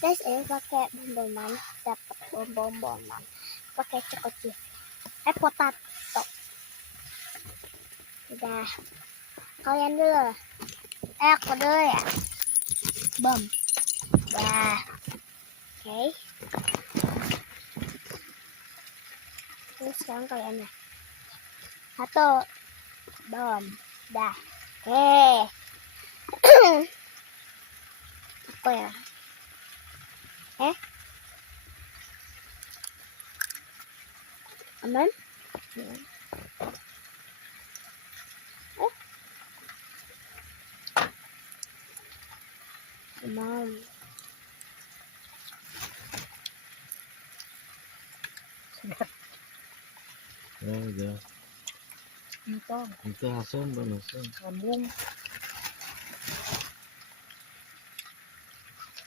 Guys, pakai bombonan, dapat bombonan. Pakai choco chip. Potato. Udah. Kalian dulu. Aku dulu ya. Bom. Dah. Oke. Terus sekarang kalian ya. Satu. Bom. Dah. Oke. Apa ya? Aman? Aman. Ya udah. Itu asam banget. Lambung.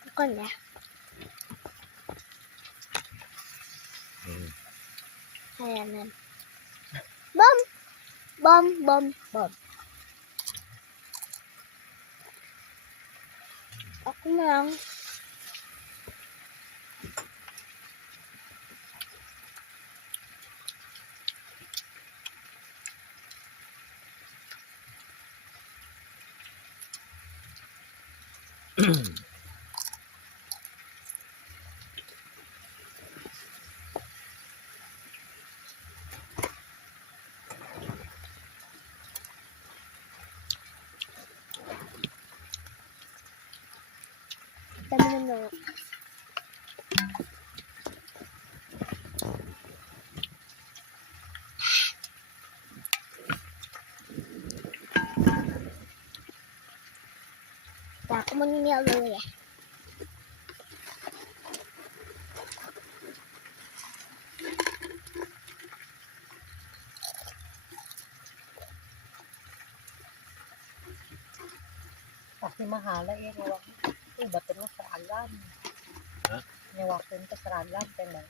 Bukan ya? Kayanan. Bom. Bom, bom, bom. Aku menang. Kita minum dulu. Nah, aku mau nyemil dulu ya. Pasti mahal ya nyawa. Batin mo seragam. Hah? Nyawakin ke seragam, tembak.